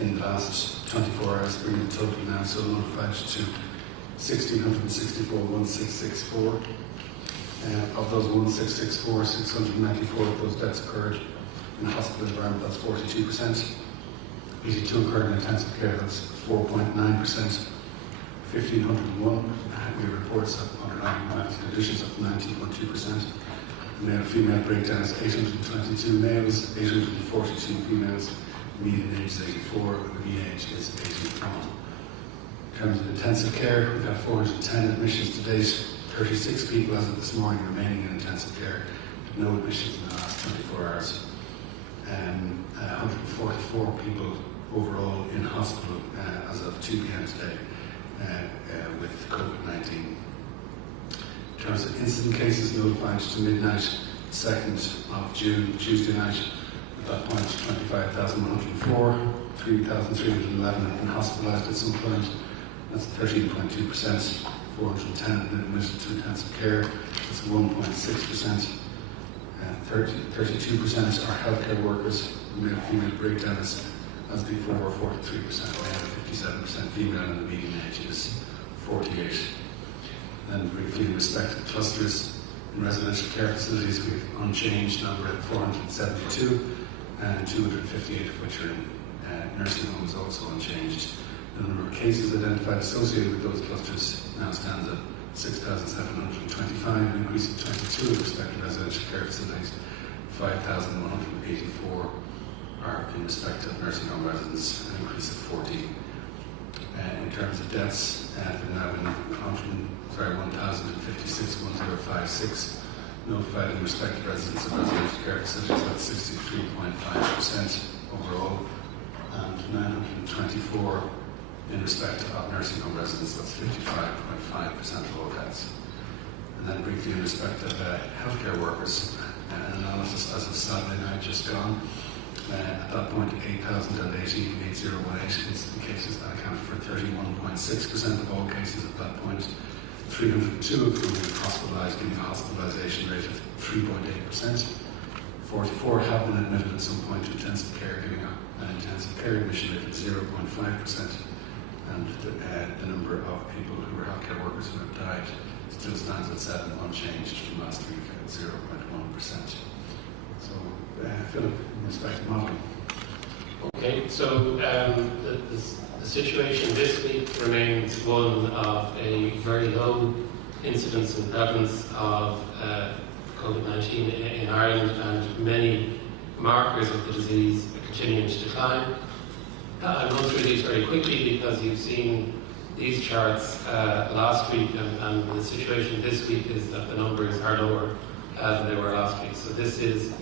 in the last 24 hours, bringing the total now so notified to 1,664,1664. Of those 1,664, 694 of those deaths occurred in a hospital environment, that's 42%. 82 occurred in intensive care, that's 4.9%. 1,501, we have reports of underlying medical conditions of 19.2%. Male-female breakdown is 822 males, 842 females, median age is 84, and the mean age is 81. In terms of intensive care, we've had 410 admissions to date, 36 people as of this morning remaining in intensive care, with no admissions in the last 24 hours. 144 people overall in hospital as of 2 p.m. today with Covid-19. In terms of incident cases notified to midnight, 2nd of June, Tuesday night, at that point 25,104, 3,311 have been hospitalised at some point, that's 13.2%, 410 have been admitted to intensive care, that's 1.6%, 32% are healthcare workers, the male-female breakdown is as before, 43% male, 57% female, and the median age is 48. Then briefly in respect to the clusters in residential care facilities, we have unchanged number at 472 and 258 of which are in nursing homes, also unchanged. The number of cases identified associated with those clusters now stands at 6,725, an increase of 22 with respect to residential care facilities. 5,184 are in respect of nursing home residents, an increase of 14. In terms of deaths, there have now been 1,056 notified in respect of residents of residential care facilities, that's 63.5% overall, and 924 in respect of nursing home residents, that's 55.5% of all deaths. And then briefly in respect of healthcare workers, an analysis as of Saturday night just gone. At that point, 8,018 incident cases that accounted for 31.6% of all cases at that point. 302 of whom were hospitalised, giving a hospitalisation rate of 3.8%. 44 have been admitted at some point to intensive care, giving an intensive care admission rate of 0.5%. And the number of people who were healthcare workers who have died still stands at 7, unchanged from last week at 0.1%. So, Philip, in respect to modelling. Okay, so the situation this week remains one of a very low incidence and prevalence of COVID-19 in Ireland, and many markers of the disease are continuing to decline. I'll run through these very quickly because you've seen these charts last week, and the situation this week is that the numbers are lower than they were last week. So this is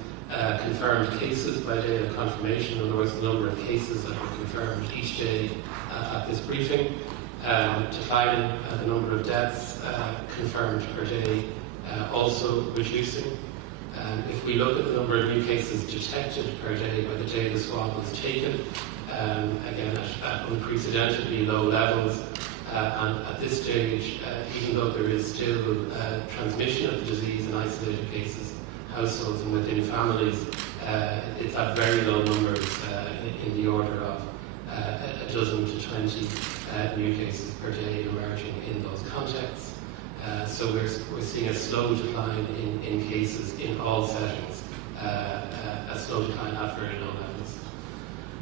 confirmed cases by day of confirmation, in other words, the number of cases that were confirmed each day at this briefing. Declining the number of deaths confirmed per day, also reducing. If we look at the number of new cases detected per day by the day the swab was taken, again at unprecedentedly low levels, and at this stage, even though there is still transmission of the disease in isolated cases, households and within families, it's at very low numbers, in the order of a dozen to 20 new cases per day emerging in those contexts. So we're seeing a slow decline in cases in all settings, a slow decline at very low levels.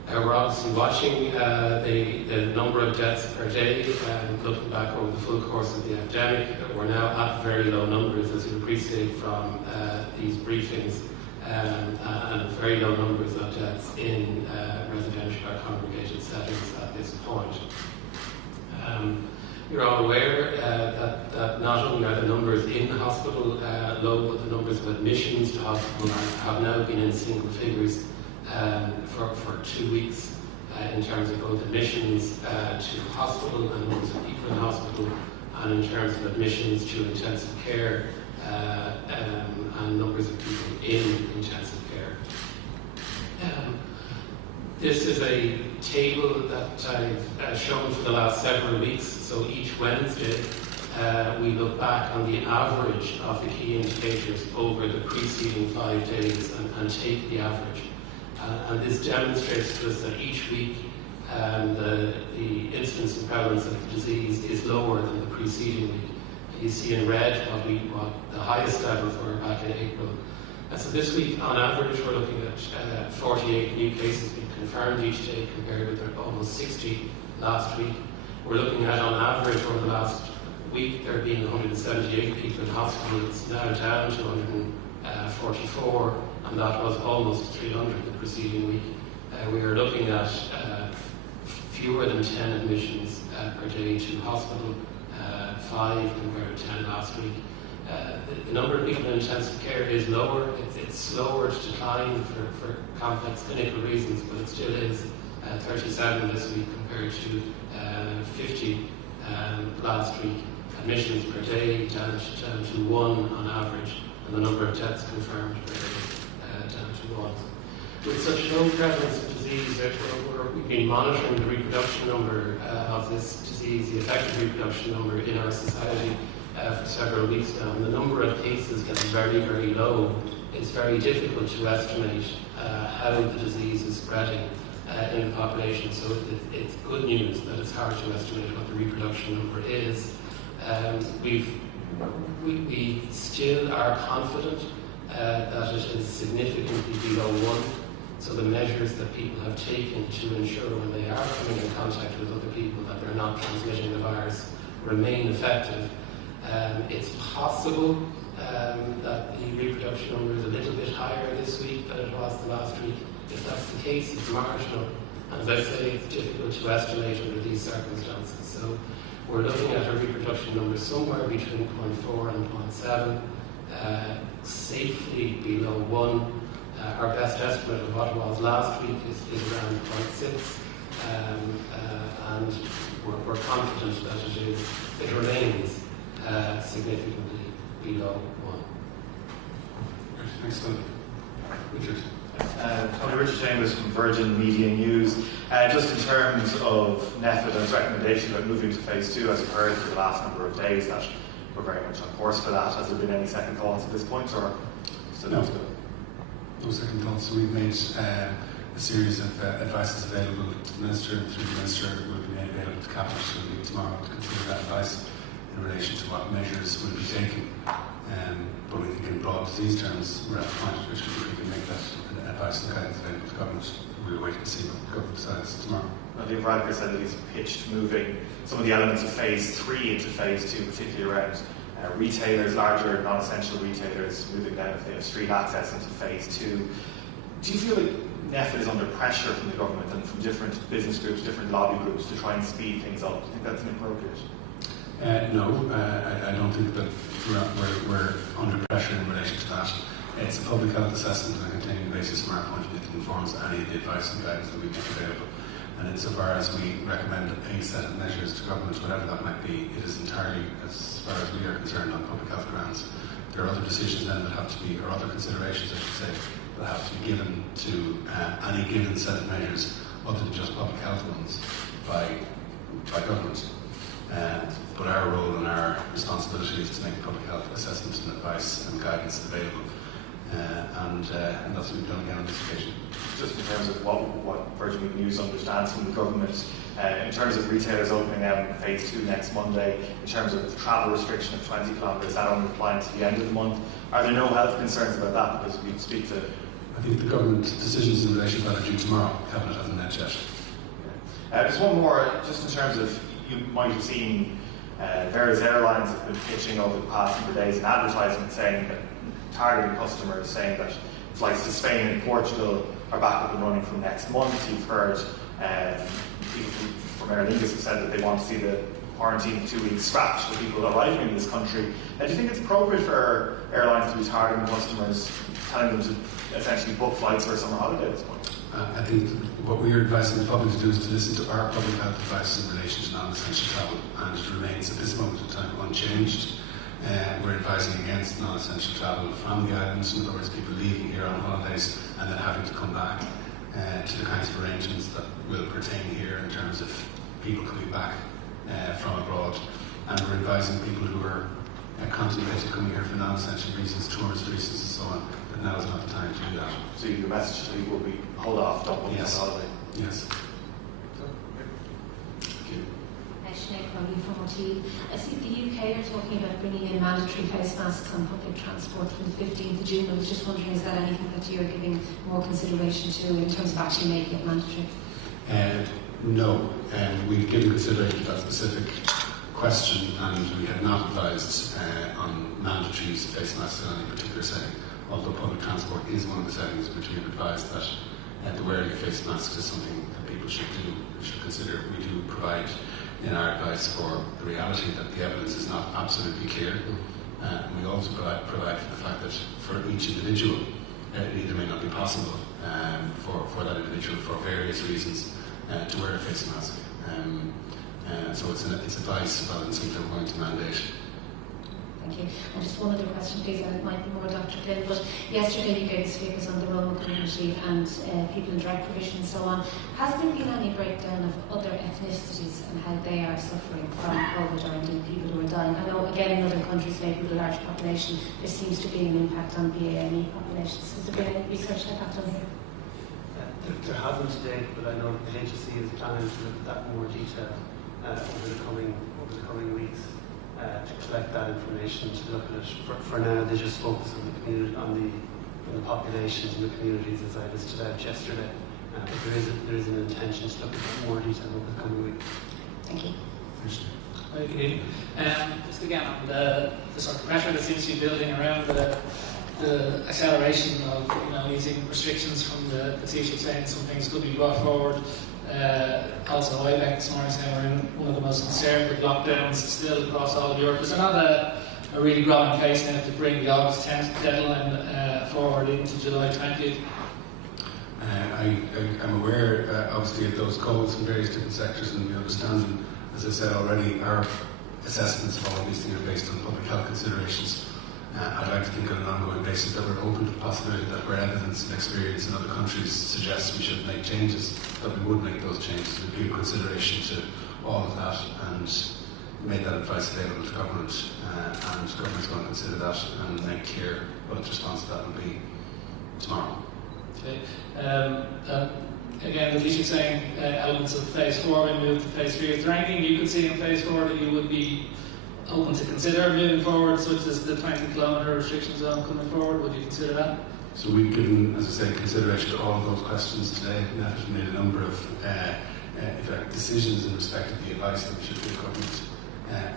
We're obviously watching the number of deaths per day, looking back over the full course of the epidemic. We're now at very low numbers, as you appreciate from these briefings, and very low numbers of deaths in residential or congregated settings at this point. You're all aware that not only are the numbers in hospital low, but the numbers of admissions to hospital have now been in single figures for 2 weeks in terms of both admissions to hospital and numbers of people in hospital, and in terms of admissions to intensive care and numbers of people in intensive care. This is a table that I've shown for the last several weeks. So each Wednesday, we look back on the average of the key indicators over the preceding 5 days and take the average. And this demonstrates to us that each week the incidence and prevalence of the disease is lower than the preceding week. You see in red what the highest levels were back in April. So this week, on average, we're looking at 48 new cases being confirmed each day, compared with almost 60 last week. We're looking at, on average, over the last week, there being 178 people in hospital. It's now down to 144, and that was almost 300 the preceding week. We are looking at fewer than 10 admissions per day to hospital, 5 compared to 10 last week. The number of people in intensive care is lower. It's slower to decline for complex clinical reasons, but it still is 37 this week compared to 50 last week. Admissions per day down to 1 on average, and the number of deaths confirmed per day down to 1. With such low prevalence of disease, we've been monitoring the reproduction number of this disease, the effective reproduction number in our society for several weeks now, and the number of cases getting very, very low. It's very difficult to estimate how the disease is spreading in the population, so it's good news that it's hard to estimate what the reproduction number is. We still are confident that it is significantly below 1. So the measures that people have taken to ensure when they are coming in contact with other people that they're not transmitting the virus remain effective. It's possible that the reproduction number is a little bit higher this week than it was the last week. If that's the case, it's marginal. And as I say, it's difficult to estimate under these circumstances. So we're looking at a reproduction number somewhere between 0.4 and 0.7, safely below 1. Our best estimate of what it was last week is around 0.6, and we're confident that it remains significantly below 1. Excellent. Richard. Tony Richard Chambers from Virgin Media News. Just in terms of NPHET and its recommendation about moving to phase 2, as you've heard for the last number of days, that we're very much on course for that. Has there been any second thoughts at this point, or still no second thoughts? So we've made a series of advices available to the Minister. Through the Minister will be made available to Cabinet tomorrow to consider that advice in relation to what measures will be taken. But we think in broad disease terms, we're at the point at which we can make that advice and guidance available to Government. We'll wait and see what the Government decides tomorrow. Well, the Radker said that he's pitched moving some of the elements of phase 3 into phase 2, particularly around retailers, larger non-essential retailers, moving down if they have street access into phase 2. Do you feel like NPHET is under pressure from the government and from different business groups, different lobby groups to try and speed things up? Do you think that's inappropriate? No, I don't think that we're under pressure in relation to that. It's a public health assessment on a continuing basis from our point of view that informs any of the advice and guidance that we make available. And insofar as we recommend a set of measures to government, whatever that might be, it is entirely, as far as we are concerned, on public health grounds. There are other decisions then that have to be, or other considerations, I should say, that have to be given to any given set of measures, other than just public health ones, by government. But our role and our responsibility is to make public health assessments and advice and guidance available. And that's what we've done again on this occasion. Just in terms of what Virgin Media News understands from the government, in terms of retailers opening out in phase 2 next Monday, in terms of the travel restriction of 20 kilometres, that only applying to the end of the month, are there no health concerns about that? Because we speak to... I think the government decisions in relation to that are due tomorrow. Cabinet hasn't met yet. Just one more, just in terms of, you might have seen various airlines have been pitching over the past number of days an advertisement saying that, targeting customers, saying that flights to Spain and Portugal are back up and running from next month. You've heard people from Aer Lingus have said that they want to see the quarantine for 2 weeks scrapped for people arriving in this country. Do you think it's appropriate for airlines to be targeting customers, telling them to essentially book flights for a summer holiday at this point? I think what we are advising the public to do is to listen to our public health advice in relation to non-essential travel, and it remains at this moment in time unchanged. We're advising against non-essential travel from the islands, in other words, people leaving here on holidays and then having to come back to the kinds of arrangements that will pertain here in terms of people coming back from abroad. And we're advising people who are contemplating coming here for non-essential reasons, tourist reasons and so on, but now is not the time to do that. So your message to people will be, hold off, don't book yes. on holiday? Yes. probably from what you. I see the UK are talking about bringing in mandatory face masks on public transport from the 15th of June. I was just wondering, is that anything that you're giving more consideration to in terms of actually making it mandatory? No, we've given consideration to that specific question, and we have not advised on mandatory use of face masks in any particular setting, although public transport is one of the settings which we have advised that the wearing of face masks is something that people should consider. We do provide in our advice for the reality that the evidence is not absolutely clear. We also provide for the fact that for each individual it either may not be possible for that individual for various reasons to wear a face mask. So it's advice rather than something we're going to mandate. Thank you. And just one other question, please, and it might be more Dr. Glynn, but yesterday you gave us figures on the Roma community and people in drug provision and so on. Has there been any breakdown of other ethnicities and how they are suffering from COVID, or indeed people who are dying? I know, again, in other countries, maybe with a large population, there seems to be an impact on BAME populations. Has there been any research like that done here? There hasn't today, but I know the HSE is planning to look at that in more detail over the coming weeks to collect that information, to look at it. For now, they just focus on the community, on the populations and the communities as I listed out yesterday. But there is an intention to look at more detail over the coming weeks. Thank you. Good evening. Just again on the sort of pressure that seems to be building around the acceleration of easing restrictions from the Taoiseach saying some things could be brought forward. Also, IBEC this morning saying we're in one of the most conservative lockdowns still across all of Europe. Is there not a really growing case now to bring the August 10th deadline forward into July 20th? I'm aware, obviously, of those calls in various different sectors, and we understand them. As I said already, our assessments of all of these things are based on public health considerations. I'd like to think on an ongoing basis that we're open to the possibility that where evidence and experience in other countries suggests we should make changes, that we would make those changes. We'd give consideration to all of that and make that advice available to government, and government's going to consider that and make clear what its response to that will be tomorrow. Okay. Again, the Taoiseach saying elements of phase 4 will move to phase 3. Is there anything you could see in phase 4 that you would be open to consider moving forward, such as the 20-kilometre restriction zone coming forward? Would you consider that? So we've given, as I say, consideration to all of those questions today. We've made a number of decisions in respect of the advice that we should give government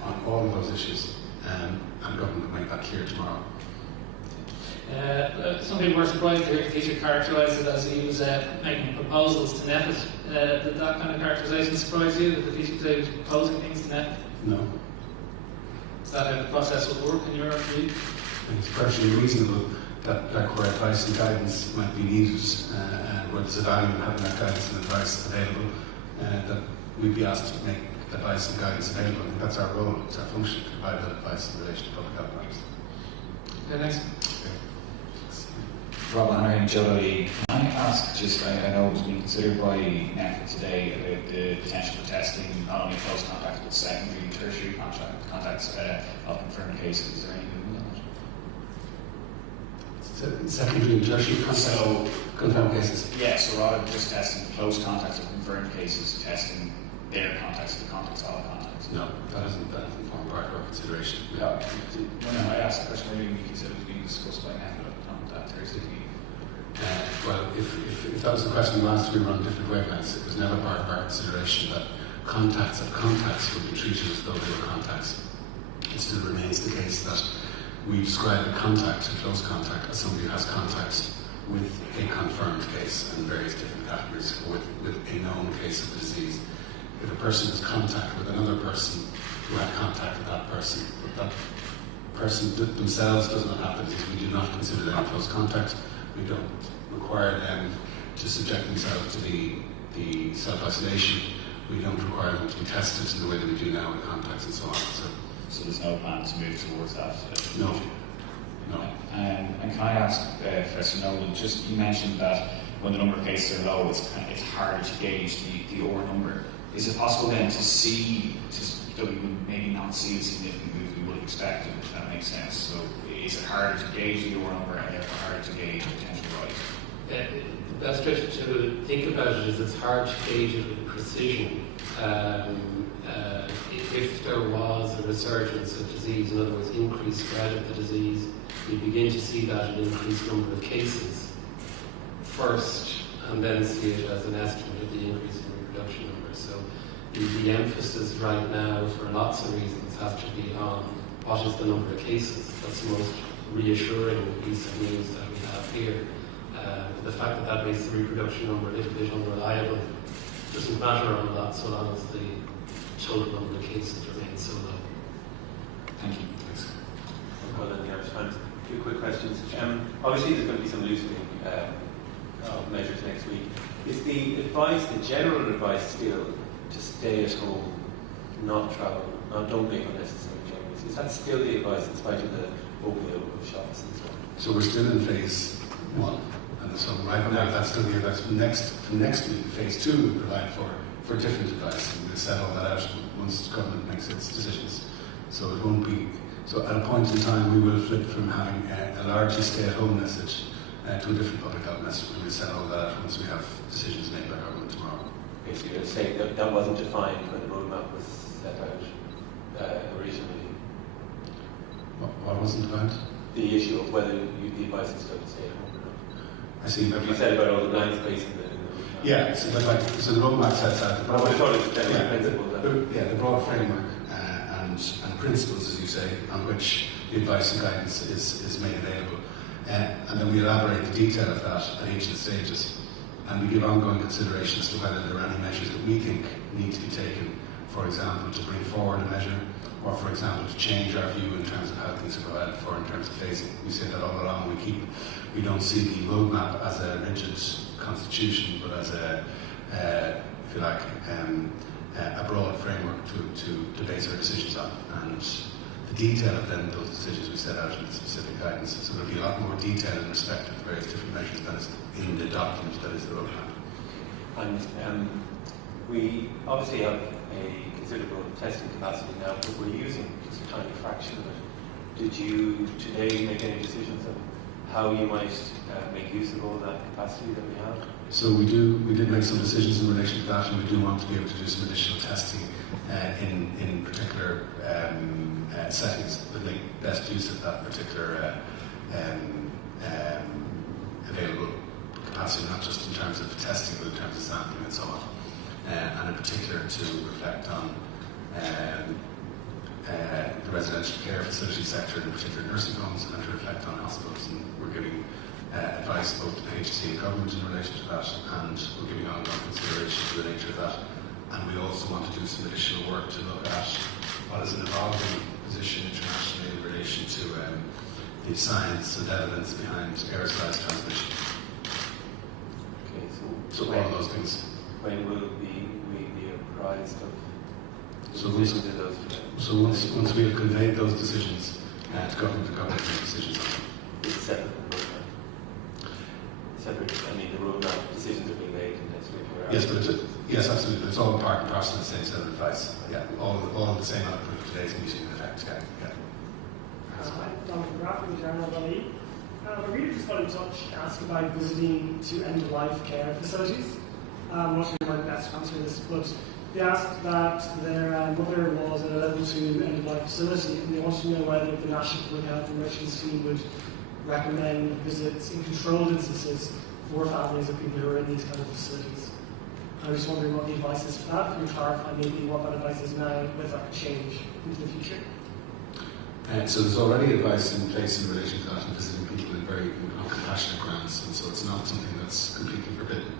on all of those issues, and government will make that clear tomorrow. Some people were surprised to hear the Taoiseach characterise it as he was making proposals to NEFIT. Did that kind of characterisation surprise you, that the Taoiseach today was proposing things to NEFIT? No. Is that how the process would work in your view? It's perfectly reasonable that where advice and guidance might be needed, and where there's a value in having that guidance and advice available, that we'd be asked to make advice and guidance available. I think that's our role, it's our function to provide that advice in relation to public health matters. Okay, thanks. Rob Hanrahan, Jody. Can I ask, just, I know it was being considered by NEFIT today about the potential for testing not only close contacts but secondary and tertiary contacts of confirmed cases. Is there any movement on that? Secondary and tertiary confirmed cases? Yeah, so rather than just testing the close contacts of confirmed cases, testing their contacts, the contacts of contacts. No, that hasn't formed part of our consideration. No, I asked that question earlier. We considered it being discussed by NEFIT on that Thursday. Well, if that was the question you asked, we were on different wavelengths. It was never part of our consideration that contacts of contacts would be treated as though they were contacts. It still remains the case that we describe a contact, a close contact, as somebody who has contact with a confirmed case in various different categories, with a known case of the disease. If a person has contact with another person who had contact with that person, but that person themselves does not have the disease, we do not consider them close contact. We don't require them to subject themselves to the self-isolation. We don't require them to be tested in the way that we do now with contacts and so on. So there's no plan to move towards that? No. And can I ask, Professor Nolan, just you mentioned that when the number of cases are low, it's harder to gauge the OR number. Is it possible then to see, that we would maybe not see the significant move we would have expected, if that makes sense? So is it harder to gauge the OR number and therefore harder to gauge potential rise? The best way to think about it is it's hard to gauge it with precision. If there was a resurgence of disease, in other words, increased spread of the disease, we begin to see that an increased number of cases first, and then see it as an estimate of the increase in reproduction numbers. So the emphasis right now, for lots of reasons, has to be on what is the number of cases. That's the most reassuring piece of news that we have here. The fact that that makes the reproduction number a little bit unreliable doesn't matter on that so long as the total number of cases remains so low. Thank you. Thanks. Well, then the Irish Times. A few quick questions. Obviously, there's going to be some loosening of measures next week. Is the advice, the general advice, still to stay at home, not travel, don't make unnecessary journeys? Is that still the advice in spite of the opening of shops and so on? So we're still in phase 1, and so right now that's still the advice. For next week, phase 2 will provide for different advice, and we'll set all that out once the government makes its decisions. So it won't be. So at a point in time, we will flip from having a largely stay-at-home message to a different public health message. We will set all that out once we have decisions made by government tomorrow. Okay, so you're going to say that wasn't defined when the roadmap was set out originally. What wasn't defined? The issue of whether the advice is still to stay at home or not. I see. What you said about all the blind space in the Yeah, so the roadmap sets out the I would have thought it was general yeah, principle. the broad framework and principles, as you say, on which the advice and guidance is made available. And then we elaborate the detail of that at each of the stages. And we give ongoing consideration as to whether there are any measures that we think need to be taken, for example, to bring forward a measure, or for example, to change our view in terms of how things are provided for in terms of phasing. We say that all along. We don't see the roadmap as a rigid constitution, but as if you like, a broad framework to base our decisions on. And the detail of then those decisions we set out in the specific guidance. So there'll be a lot more detail in respect of the various different measures than is in the document that is the roadmap. And we obviously have a considerable testing capacity now, but we're using just a tiny fraction of it. Did you today make any decisions on how you might make use of all that capacity that we have? So we did make some decisions in relation to that, and we do want to be able to do some additional testing in particular settings that make best use of that particular available capacity, not just in terms of testing, but in terms of sampling and so on. And in particular to reflect on the residential care facility sector, in particular nursing homes, and to reflect on hospitals. And we're giving advice both to HSE and government in relation to that, and we're giving ongoing consideration to the nature of that. And we also want to do some additional work to look at what is an evolving position internationally in relation to the science and evidence behind aerosolized transmission. Okay, So all of those things. when will we be apprised of So decisions in those? So once we have conveyed those decisions to government, the government makes decisions on them. It's separate from the roadmap. Separate. I mean, the roadmap decisions are being made in next week. Yes, but yes, absolutely. It's all part and parcel of the same set of advice. Yeah, all the same output of today's meeting in effect. Yeah. Dr. Graff from the Journal of LE. We really just got in touch to ask about visiting to end-of-life care facilities. I'm not sure how best to answer this, but they asked that their mother was in a level 2 end-of-life facility, and they wanted to know whether the National Public Health Emergency would recommend visits in controlled instances for families of people who are in these kind of facilities. I was wondering what the advice is for that. Can you clarify maybe what that advice is now with that change into the future? So there's already advice in place in relation to that and visiting people in very compassionate grounds, and so it's not something that's completely forbidden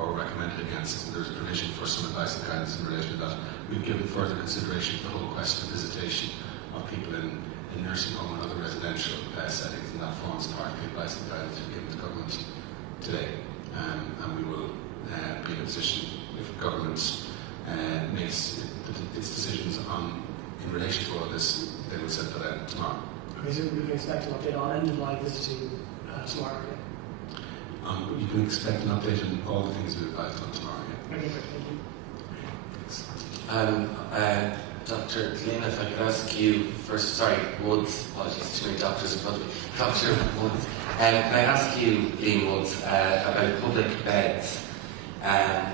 or recommended against. There's a provision for some advice and guidance in relation to that. We've given further consideration to the whole question of visitation of people in nursing home and other residential settings, and that forms part of the advice and guidance we've given to government today. And we will be in a position, if government makes its decisions in relation to all this, they will set that out tomorrow. Okay, so we can expect an update on end-of-life visiting tomorrow, yeah? You can expect an update on all the things we advised on tomorrow. Yeah. Okay, great, thank you. Thanks. Dr. Glynn, if I could ask you first, sorry, Woods, apologies, too many doctors in front of me. Dr. Woods, can I ask you, Liam Woods, about public beds?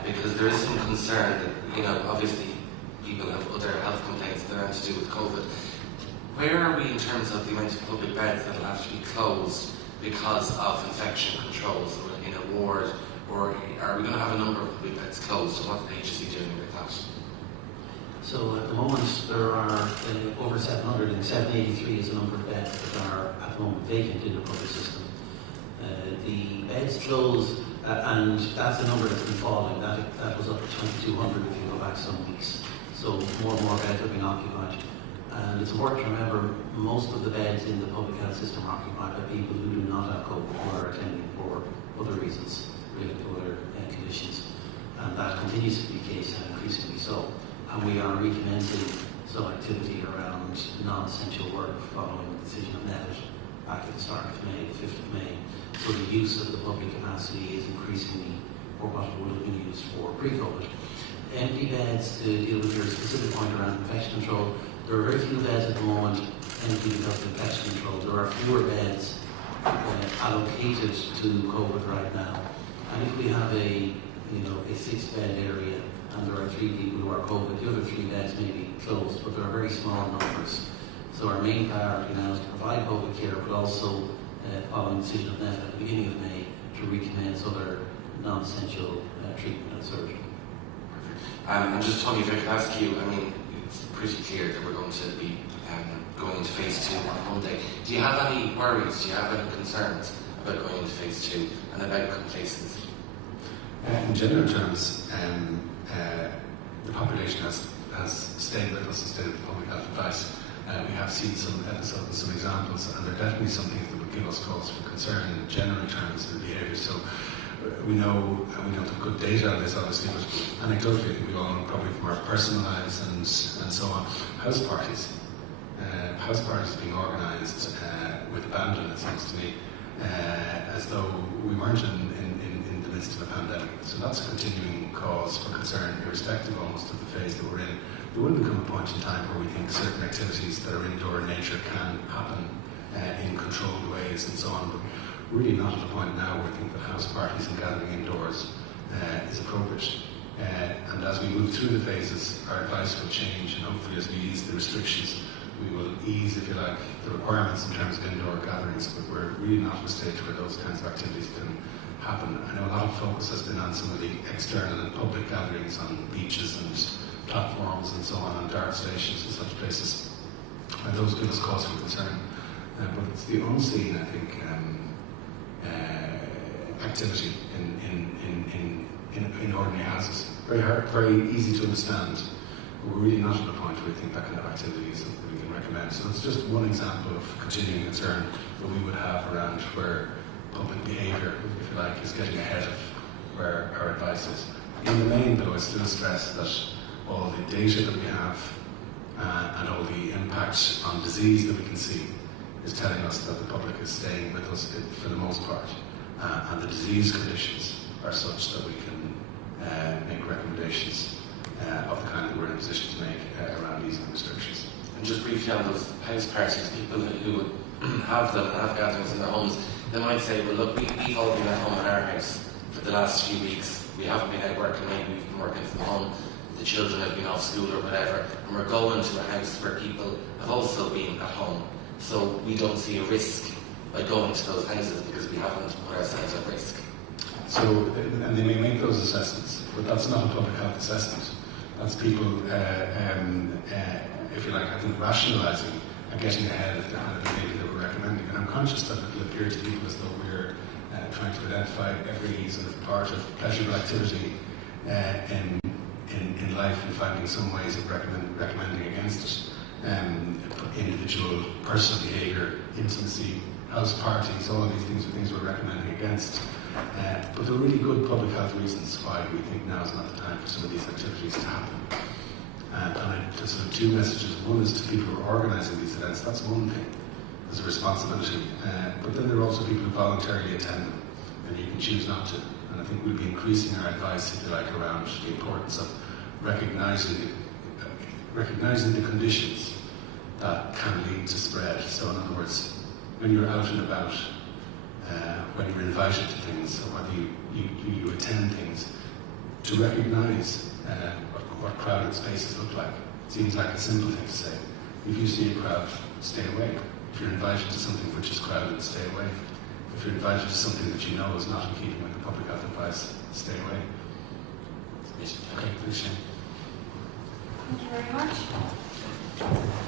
Because there is some concern that, obviously people have other health complaints that aren't to do with COVID. Where are we in terms of the amount of public beds that will have to be closed because of infection controls in a ward, or are we going to have a number of public beds closed, and what's the agency doing with that? So at the moment there are over 700, and 783 is the number of beds that are at the moment vacant in the public system. The beds closed, and that's the number that's been falling. That was up to 2,200 if you go back some weeks. So more and more beds are being occupied. And it's important to remember most of the beds in the public health system are occupied by people who do not have COVID, who are attending for other reasons, related to other conditions. And that continues to be the case, and increasingly so. And we are recommencing some activity around non-essential work following the decision of NEFIT back at the start of May, the 5th of May. So the use of the public capacity is increasingly for what it would have been used for pre-COVID. Empty beds, to deal with your specific point around infection control, there are very few beds at the moment empty because of infection control. There are fewer beds allocated to COVID right now. And if we have a 6-bed area and there are 3 people who are COVID, the other 3 beds may be closed, but there are very small numbers. So our main priority now is to provide COVID care, but also following the decision of NEFIT at the beginning of May to recommence other non-essential treatment and surgery. And just Tony, if I could ask you, it's pretty clear that we're going to be going into phase 2 on Monday. Do you have any worries? Do you have any concerns about going into phase 2 and about complacency? In general terms, the population has stayed with us and stayed with the public health advice. We have seen some episodes and some examples, and there are definitely some things that would give us cause for concern in general terms of behaviour. So we know, and we don't have good data on this obviously, but anecdotally I think we all know probably from our personal lives and so on, house parties being organised with abandon, it seems to me, as though we weren't in the midst of a pandemic. So that's a continuing cause for concern, irrespective almost of the phase that we're in. There will become a point in time where we think certain activities that are indoor in nature can happen in controlled ways and so on, but really not at a point now where we think that house parties and gathering indoors is appropriate. And as we move through the phases, our advice will change, and hopefully as we ease the restrictions, we will ease, if you like, the requirements in terms of indoor gatherings, but we're really not at a stage where those kinds of activities can happen. I know a lot of focus has been on some of the external and public gatherings on beaches and platforms and so on dart stations and such places, and those give us cause for concern. But it's the unseen, I think, activity in ordinary houses. Very easy to understand. But we're really not at a point where we think that kind of activity is something we can recommend. So it's just one example of continuing concern that we would have around where public behaviour, if you like, is getting ahead of where our advice is. In the main, though, I still stress that all the data that we have and all the impact on disease that we can see is telling us that the public is staying with us for the most part, and the disease conditions are such that we can make recommendations of the kind that we're in a position to make around easing restrictions. And just briefly on those house parties, people who would have them and have gatherings in their homes, they might say, well look, we've all been at home in our house for the last few weeks, we haven't been out working, maybe we've been working from home, the children have been off school or whatever, and we're going to a house where people have also been at home. So we don't see a risk by going to those houses because we haven't put ourselves at risk. So, and they may make those assessments, but that's not a public health assessment. That's people, if you like, I think, rationalising and getting ahead of the kind of behaviour that we're recommending. And I'm conscious that it will appear to people as though we're trying to identify every sort of part of pleasurable activity in life and finding some ways of recommending against it. Individual, personal behaviour, intimacy, house parties, all of these things are things we're recommending against. But there are really good public health reasons why we think now is not the time for some of these activities to happen. And just sort of 2 messages. One is to people who are organising these events, that's one thing. There's a responsibility. But then there are also people who voluntarily attend them, and you can choose not to. And I think we'll be increasing our advice, if you like, around the importance of recognising recognising the conditions that can lead to spread. So in other words, when you're out and about, when you're invited to things, or whether you attend things, to recognise what crowded spaces look like. It seems like a simple thing to say. If you see a crowd, stay away. If you're invited to something which is crowded, stay away. If you're invited to something that you know is not in keeping with the public health advice, stay away. Okay, thanks, Shane. Thank you very much.